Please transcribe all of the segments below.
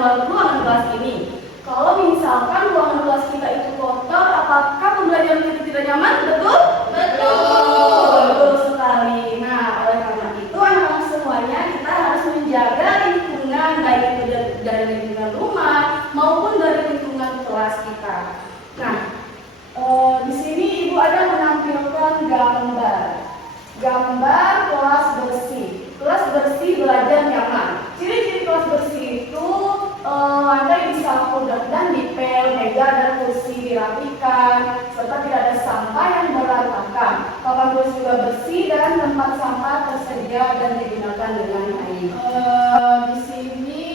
ruangan kelas ini. Kalau misalkan ruangan kelas kita itu kotor, apakah pembelajaran kita tidak nyaman? Betul? Betul sekali. Nah, oleh karena itu anak-anak semuanya kita harus menjaga lingkungan, baik itu dari lingkungan rumah maupun dari lingkungan kelas kita. Nah, di sini Ibu ada menampilkan gambar kelas bersih. Kelas bersih belajar nyaman. Ciri-ciri kelas bersih itu lantai disapu dan dipel, meja dan kursi dirapikan, serta tidak ada sampah yang berantakan. Papan tulis juga bersih dan tempat sampah tersedia dan digunakan dengan baik. Di sini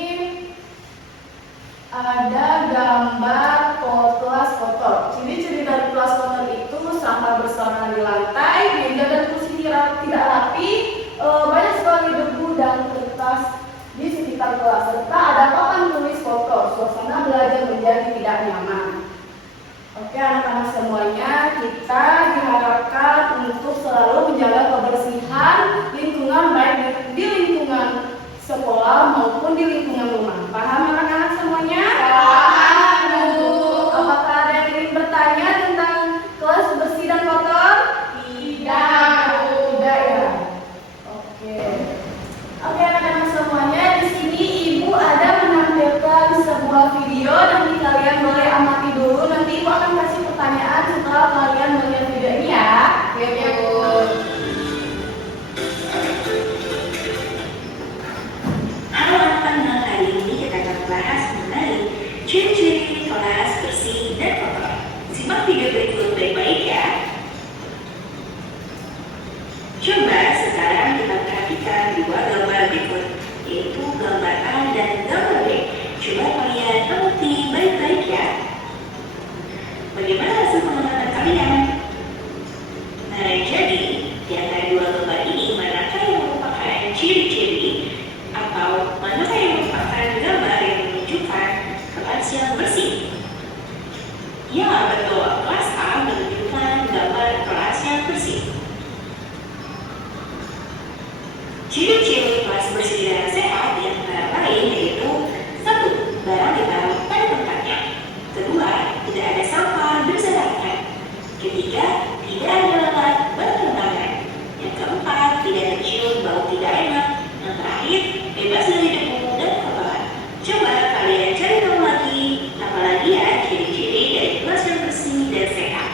ada gambar kelas kotor. Ciri-ciri dari kelas kotor itu sampah berserakan di lantai, meja dan kursi tidak rapi, banyak sekali debu dan kertas di sekitar kelas, serta ada papan tulis kotor. Suasana belajar menjadi tidak nyaman. Oke, anak-anak semuanya, kita diharapkan untuk selalu menjaga kebersihan lingkungan, baik di lingkungan sekolah maupun di lingkungan rumah. Paham anak-anak semuanya? Paham, Bu. Apakah ada yang ingin bertanya tentang kelas bersih dan kotor? Tidak, Bu. Tidak ya. Oke. Oke, anak-anak semuanya, di sini Ibu ada menampilkan sebuah video, nanti kalian boleh amati dulu. Nanti Ibu akan kasih pertanyaan setelah kalian melihat video ini ya. Oke, Bu. Halo anak-anak, hari ini kita akan bahas mengenai ciri-ciri kelas bersih dan kotor. Simak video berikut baik-baik ya. Coba sekarang kita perhatikan dua gambar berikut, yaitu gambar A dan gambar B. Coba kalian amati baik-baik ya. Bagaimana hasil pengamatan kalian? Nah, jadi di antara dua gambar ini, manakah yang merupakan ciri-ciri atau manakah yang merupakan gambar yang menunjukkan kelas yang bersih? Ya, betul. Kelas A menunjukkan gambar kelas yang bersih. Ciri-ciri kelas bersih dan sehat di antara lain yaitu: 1. Barang ditaruh pada tempatnya. 2. Tidak ada sampah berserakan. 3. Tidak ada lalat berterbangan. Yang keempat, tidak tercium bau tidak enak. Yang terakhir, bebas dari debu dan kotoran. Coba kalian cari tahu lagi, apalagi ya ciri-ciri dari kelas yang bersih dan sehat.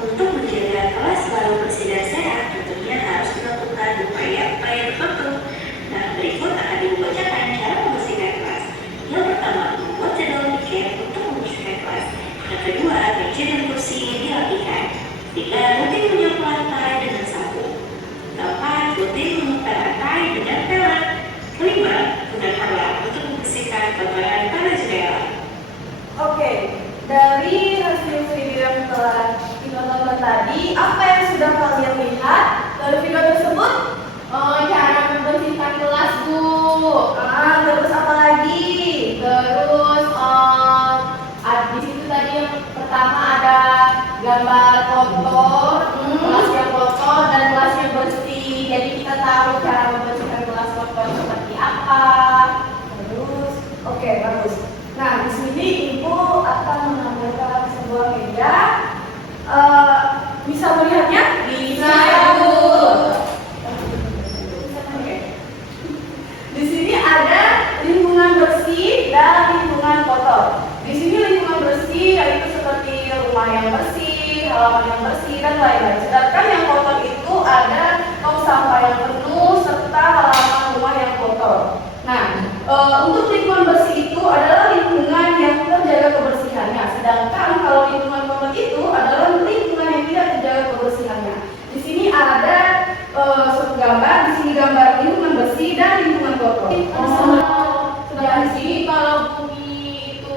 Untuk menjaga kelas selalu bersih dan sehat, tentunya harus melakukan upaya-upaya tertentu. Nah, berikut akan dibacakan cara membersihkan kelas. Yang pertama, membuat jadwal tiket untuk membersihkan kelas. Yang kedua, meja dan kursi dirapikan. 3. Rutin menyapu lantai dengan sapu. 4. Rutin memutar lantai dengan pelet. 5. Gunakan lap untuk membersihkan kotoran pada jendela. Oke, dari hasil video telah kita tonton tadi, apa yang sudah kalian lihat dari video tersebut? Cara membersihkan kelas, Bu. Terus apa lagi? Terus di situ tadi yang pertama ada gambar kotor, kelas yang kotor dan kelas yang bersih. Jadi kita tahu cara membersihkan kelas kotor seperti apa. Terus, oke, bagus. Nah, di sini Ibu akan menampilkan sebuah meja. Bisa melihatnya? Bisa, Bu. Di sini ada lingkungan bersih dan lingkungan kotor. Di sini lingkungan bersih yaitu seperti rumah yang bersih, halaman yang bersih dan lain-lain. Sedangkan yang kotor itu ada tong sampah yang penuh serta halaman rumah yang kotor. Nah, untuk lingkungan bersih itu adalah lingkungan yang terjaga kebersihannya. Sedangkan kalau lingkungan kotor itu adalah lingkungan yang tidak terjaga kebersihannya. Di sini ada gambar, di sini gambar lingkungan bersih dan lingkungan kotor. Sedangkan di sini kalau bumi itu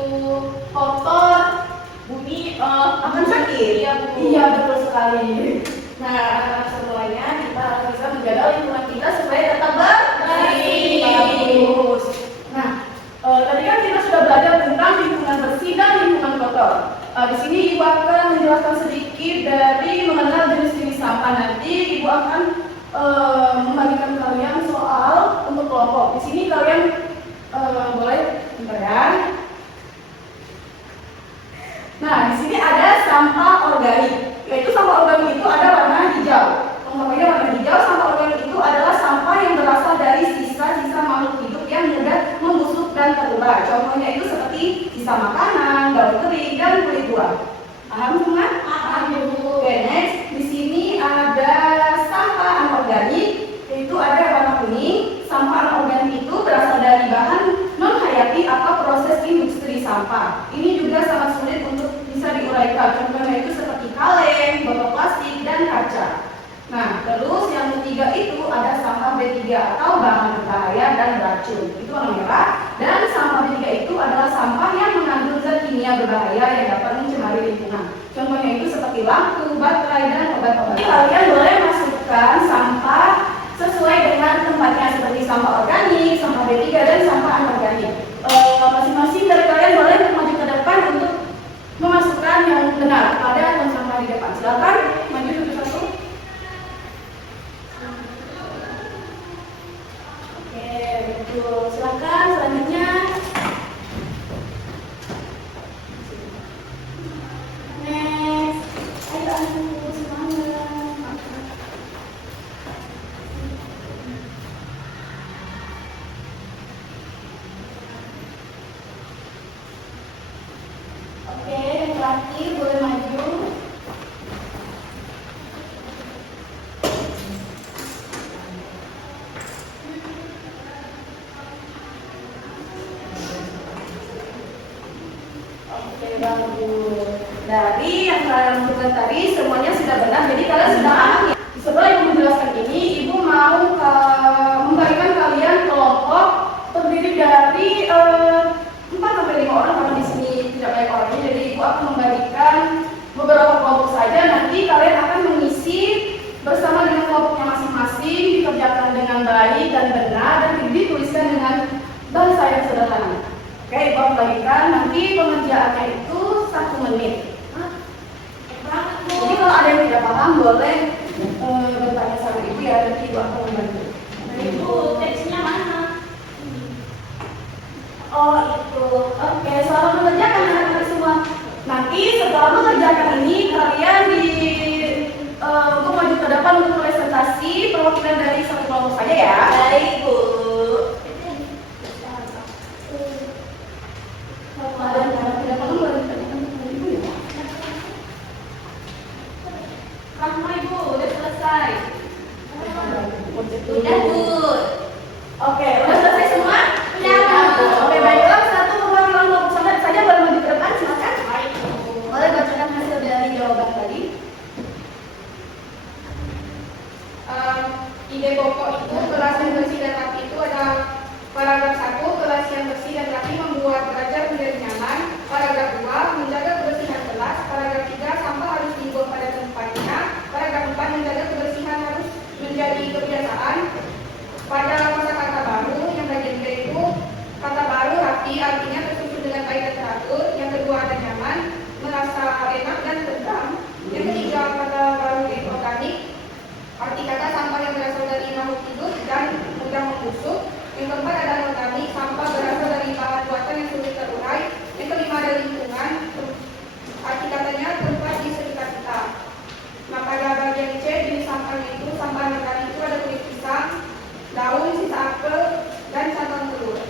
kotor, bumi akan sakit. Iya, betul sekali. Nah, anak-anak semuanya kita harus bisa menjaga lingkungan kita supaya tetap bersih. Bagus. Nah, tadi kan kita sudah belajar tentang lingkungan bersih dan lingkungan kotor. Di sini Ibu akan menjelaskan sedikit dari mengenal jenis-jenis sampah. Nanti Ibu akan membagi membagikan kalian soal untuk kelompok. Di sini kalian boleh bentar ya. Nah, di sini ada sampah organik. Yaitu sampah organik itu ada warna hijau. Contohnya warna hijau, sampah organik itu adalah sampah yang berasal dari sisa-sisa makhluk hidup yang mudah membusuk dan terurai. Contohnya itu seperti sisa makanan, daun kering, dan kulit buah. Paham semua? Paham. Oke, next. Di sini ada sampah anorganik, yaitu ada warna kuning. Sampah anorganik itu berasal dari bahan non-hayati atau proses industri sampah. Ini juga sangat sulit untuk bisa diuraikan. Contohnya itu seperti kaleng, botol plastik, dan kaca. Nah, terus yang ketiga itu ada sampah B3 atau bahan berbahaya dan beracun. Itu warna merah. Dan sampah B3 itu adalah sampah yang mengandung zat kimia berbahaya yang dapat mencemari lingkungan. Contohnya itu seperti lampu, baterai, dan obat-obatan. Kalian boleh masukkan sampah sesuai dengan tempatnya seperti sampah organik, sampah B3, dan sampah anorganik. Masing-masing dari kalian boleh maju ke depan untuk memasukkan yang benar pada tong sampah di depan. Silakan maju satu-satu. Oke, betul. Silakan selanjutnya. Next. Ayo semangat. Oke, yang terakhir boleh maju. Oke, bagus. Dari yang kalian lakukan tadi semuanya sudah benar, jadi kalian sudah paham ya. Setelah Ibu menjelaskan ini, Ibu mau membagikan kalian kelompok terdiri dari 4-5 orang karena di sini tidak banyak orangnya, jadi Ibu akan membagikan beberapa kelompok saja. Nanti kalian akan mengisi bersama dengan kelompoknya masing-masing, dikerjakan dengan baik dan benar, dan dituliskan dengan bahasa yang sederhana. Oke, Ibu akan bagikan. Nanti pengerjaannya itu 1 menit. Jadi kalau ada yang tidak paham boleh bertanya sama Ibu ya, nanti Ibu akan membantu. Ibu, teksnya mana? Oh itu, oke. Selamat mengerjakan anak-anak semua. Nanti setelah mengerjakan ini kalian untuk maju ke depan untuk presentasi perwakilan dari satu kelompok saja ya. Baik, Bu. Kalau ada yang tidak paham boleh ditanyakan kepada Ibu ya. Rahma, Ibu, udah selesai. Udah Bu. Oke, udah selesai semua? Oke, baiklah, satu perwakilan kelompok saja boleh maju ke depan, silakan. Boleh bacakan hasil dari jawaban tadi. Ide pokok itu kelas yang bersih dan rapi itu ada paragraf 1, kelas yang bersih dan rapi membuat belajar menjadi nyaman. Paragraf 2, menjaga kebersihan kelas. Paragraf 3, sampah harus dibuang pada tempatnya. Paragraf 4, menjaga kebersihan harus menjadi kebiasaan. Pada kata-kata baru yang bagian B itu kata baru rapi artinya tersusun dengan baik dan teratur. Yang kedua ada nyaman, merasa enak dan tentram. Yang ketiga kata baru itu organik. Arti kata sampah yang berasal dari makhluk hidup dan mudah membusuk. Yang keempat ada organik, sampah berasal dari bahan buatan yang sulit terurai. Yang kelima ada lingkungan, arti katanya tempat di sekitar kita. Nah pada bagian C jenis sampah itu sampah organik itu ada kulit pisang, daun, sisa apel, dan cangkang telur.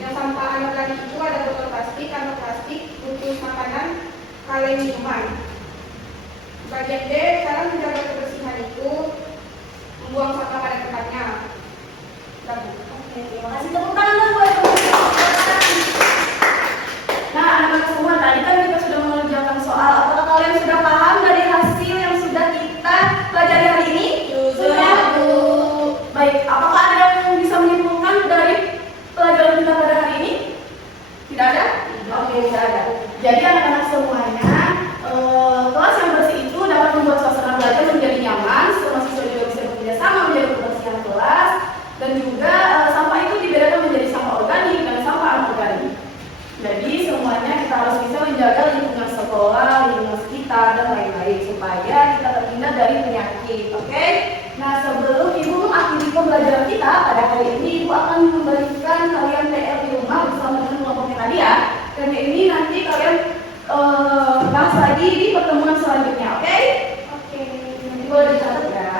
Yang sampah anorganik itu ada botol plastik, kantong plastik, bungkus makanan, kaleng minuman. Bagian D, cara menjaga kebersihan itu membuang sampah pada tempatnya. Oke, terima kasih. Tepuk tangan buat Nah, anak-anak semua, tadi kan kita sudah mengerjakan soal. Apakah kalian sudah paham dari hasil yang sudah kita pelajari hari ini? Sudah, Bu. Baik, apakah ada yang bisa menyimpulkan dari pelajaran kita pada hari ini? Tidak ada? Oke, tidak ada. Jadi anak-anak semuanya, kelas yang bersih itu dapat membuat suasana belajar menjadi nyaman, semua siswa juga bisa bekerja sama menjaga kebersihan kelas, dan juga sampah itu dibedakan menjadi pembelajaran kita pada hari ini Ibu akan memberikan kalian PR di rumah bersama dengan kelompoknya tadi ya. Dan ini nanti kalian bahas lagi di pertemuan selanjutnya, oke? Oke. Nanti boleh dicatat ya.